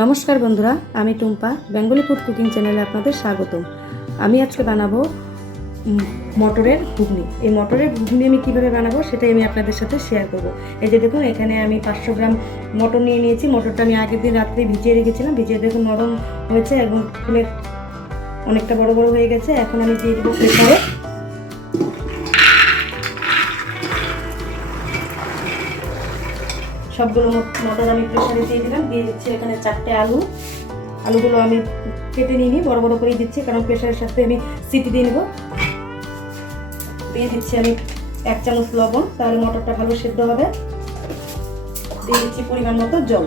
নমস্কার বন্ধুরা, আমি টুম্পা, বেঙ্গলি ফুড কুকিং চ্যানেলে আপনাদের স্বাগতম। আমি আজকে বানাবো মটরের ঘুগনি। এই মটরের ঘুগনি আমি কীভাবে বানাবো সেটাই আমি আপনাদের সাথে শেয়ার করব। এই যে দেখুন, এখানে আমি 500 গ্রাম মটর নিয়ে নিয়েছি। মটরটা আমি আগের দিন রাত্রে ভিজিয়ে রেখেছিলাম। ভিজিয়ে দেখুন নরম হয়েছে এবং ফুলে অনেকটা বড় বড় হয়ে গেছে। এখন আমি দিয়ে দেবো প্রেসারে। সবগুলো মটর আমি প্রেসারে দিয়ে দিলাম। দিয়ে দিচ্ছি এখানে 4টে আলু। আলুগুলো আমি কেটে নিই, বড় বড় করেই দিচ্ছি, কারণ প্রেসারের সাথে আমি সিটি দিয়ে নেব। দিয়ে দিচ্ছি আমি 1 চামচ লবণ, তাহলে মটরটা ভালো সেদ্ধ হবে। দিয়ে দিচ্ছি পরিমাণ মতো জল।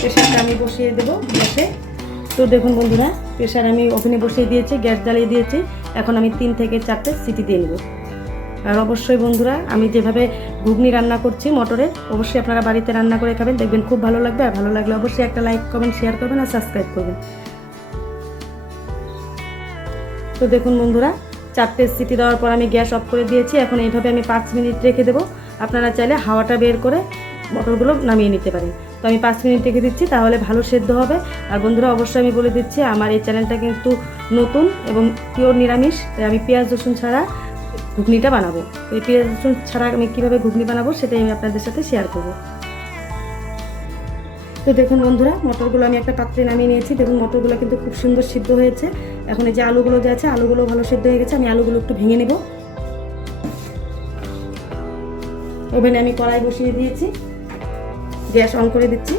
প্রেসারটা আমি বসিয়ে দেবো গ্যাসে। তো দেখুন বন্ধুরা, প্রেসার আমি ওভেনে বসিয়ে দিয়েছি, গ্যাস জ্বালিয়ে দিয়েছি। এখন আমি 3 থেকে 4টে সিটি দিয়ে নেব। আর অবশ্যই বন্ধুরা, আমি যেভাবে ঘুগনি রান্না করছি মটরের, অবশ্যই আপনারা বাড়িতে রান্না করে খাবেন, দেখবেন খুব ভালো লাগবে। আর ভালো লাগলে অবশ্যই একটা লাইক, কমেন্ট, শেয়ার করবেন আর সাবস্ক্রাইব করবেন। তো দেখুন বন্ধুরা, 4টে সিটি দেওয়ার পর আমি গ্যাস অফ করে দিয়েছি। এখন এইভাবে আমি 5 মিনিট রেখে দেবো। আপনারা চাইলে হাওয়াটা বের করে মটরগুলো নামিয়ে নিতে পারেন। তো আমি 5 মিনিট রেখে দিচ্ছি, তাহলে ভালো সেদ্ধ হবে। আর বন্ধুরা, অবশ্যই আমি বলে দিচ্ছি, আমার এই চ্যানেলটা কিন্তু নতুন এবং পিওর নিরামিষ। তাই আমি পেঁয়াজ রসুন ছাড়া ঘুগনিটা বানাবো। এই পেঁয়াজ রসুন ছাড়া আমি কীভাবে ঘুগনি বানাবো সেটাই আমি আপনাদের সাথে শেয়ার করব। তো দেখুন বন্ধুরা, মটরগুলো আমি একটা পাত্রে নামিয়ে নিয়েছি। দেখুন মটরগুলো কিন্তু খুব সুন্দর সিদ্ধ হয়েছে। এখন এই যে আলুগুলো যে আছে, আলুগুলো ভালো সিদ্ধ হয়ে গেছে। আমি আলুগুলো একটু ভেঙে নেব। ওভেনে আমি কড়াই বসিয়ে দিয়েছি, গ্যাস অন করে দিচ্ছি।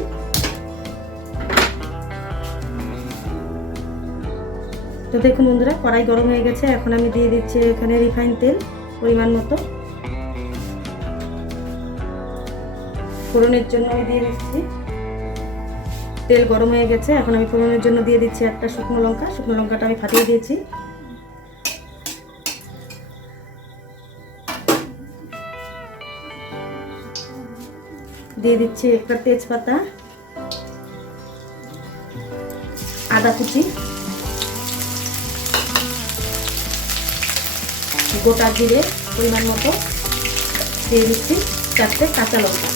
তো দেখুন বন্ধুরা, কড়াই গরম হয়ে গেছে। এখন আমি দিয়ে দিচ্ছি এখানে রিফাইন তেল পরিমাণ মতো। ফোড়নের জন্য আমি দিয়ে দিচ্ছি। তেল গরম হয়ে গেছে। এখন আমি ফোড়নের জন্য দিয়ে দিচ্ছি একটা শুকনো লঙ্কা। শুকনো লঙ্কাটা আমি ফাটিয়ে দিয়েছি। দিয়ে দিচ্ছি একটা তেজপাতা, আদা কুচি, গোটা জিরে পরিমাণ মতো, দিয়ে দিচ্ছি 4টে কাঁচা লঙ্কা।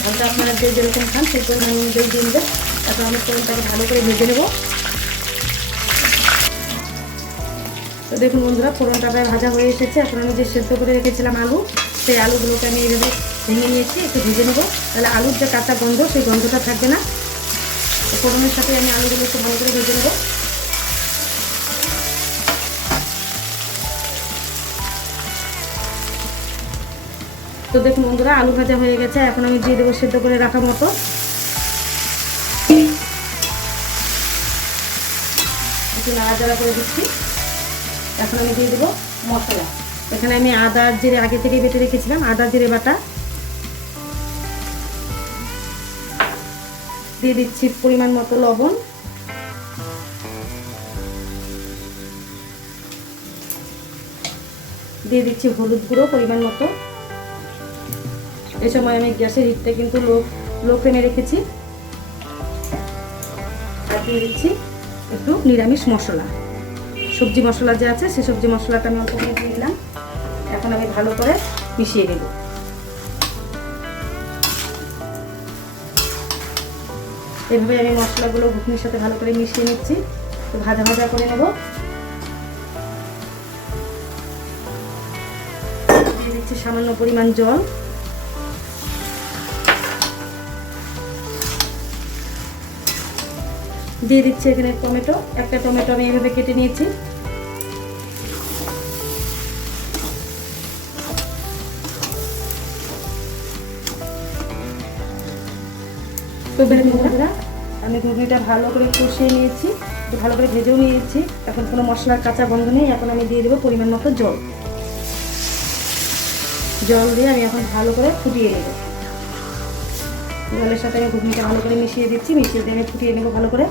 ঝালটা আপনারা যে যেরকম খান সেই পরিমাণ অনুযায়ী দিয়ে দেবেন। তারপর আমি ফোড়নটাকে ভালো করে ভেজে নেব। তো দেখুন বন্ধুরা, ফোড়নটা প্রায় ভাজা হয়ে এসেছে। এখন আমি যে সেদ্ধ করে রেখেছিলাম আলু, সেই আলুগুলোকে আমি এইভাবে ভেঙে নিয়েছি, একটু ভেজে নেব। তাহলে আলুর যে কাঁচা গন্ধ, সেই গন্ধটা থাকবে না। তো ফোড়নের সাথে আমি আলুগুলো একটু ভালো করে ভেজে নেব। তো দেখুন বন্ধুরা, আলু ভাজা হয়ে গেছে। এখন আমি দিয়ে দেবো সেদ্ধ করে রাখা মটর। একটু নাড়াচাড়া করে দিচ্ছি। এখন আমি দিয়ে দেবো মশলা। এখানে আমি আদা জিরে আগে থেকে বেটে রেখেছিলাম, আদা জিরে বাটা। দিয়ে দিচ্ছি পরিমাণ মতো লবণ। দিয়ে দিচ্ছি হলুদ গুঁড়ো পরিমাণ মতো। এই সময় আমি গ্যাসের হিটটা কিন্তু লো ফ্লেমে রেখেছি। আর দিয়ে দিচ্ছি একটু নিরামিষ মশলা, সবজি মশলা যে আছে সেই সবজি মশলাটা আমি অল্প দিয়ে দিলাম। এখন আমি ভালো করে মিশিয়ে নেব। এভাবে আমি মশলাগুলো ঘুগনির সাথে ভালো করে মিশিয়ে নিচ্ছি। তো ভাজা ভাজা করে নেব। দিয়ে দিচ্ছি সামান্য পরিমাণ জল। দিয়ে দিচ্ছি এখানে টমেটো। একটা টমেটো আমি এইভাবে কেটে নিয়েছি। তো বন্ধুরা, আমি ঘুগনিটা ভালো করে কষিয়ে নিয়েছি, ভালো করে ভেজেও নিয়েছি। এখন কোনো মশলার কাঁচা গন্ধ নেই। এখন আমি দিয়ে দেবো পরিমাণ মতো জল। জল দিয়ে আমি এখন ভালো করে ফুটিয়ে নেব। জলের সাথে আমি ঘুগনিটা ভালো করে মিশিয়ে দিচ্ছি। মিশিয়ে দিয়ে আমি ফুটিয়ে নেব ভালো করে।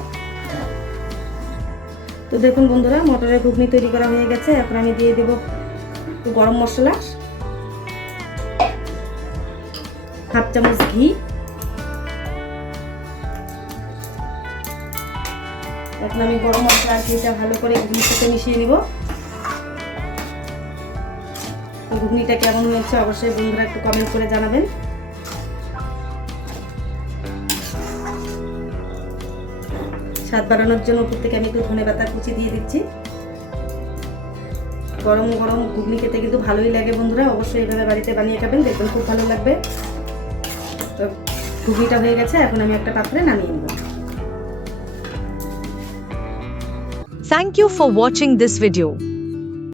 তো দেখুন বন্ধুরা, মটরের ঘুগনি তৈরি করা হয়ে গেছে। এখন আমি দিয়ে দেবো গরম মশলা, 1/2 চামচ ঘি, এখন আমি গরম মশলা আর ঘিটা ভালো করে ঘুগনির সাথে মিশিয়ে নিব। ঘুগনিটা কেমন হয়েছে অবশ্যই বন্ধুরা একটু কমেন্ট করে জানাবেন। স্বাদ বাড়ানোর জন্য উপর থেকে আমি একটু ধনেপাতা কুচি দিয়ে দিচ্ছি। গরম গরম ঘুগনি খেতে কিন্তু ভালোই লাগে বন্ধুরা, অবশ্যই এইভাবে বাড়িতে বানিয়ে খাবেন, দেখবেন খুব ভালো লাগবে। তো ঘুগনিটা হয়ে গেছে, এখন আমি একটা পাত্রে নামিয়ে নেব। Thank you for watching this video.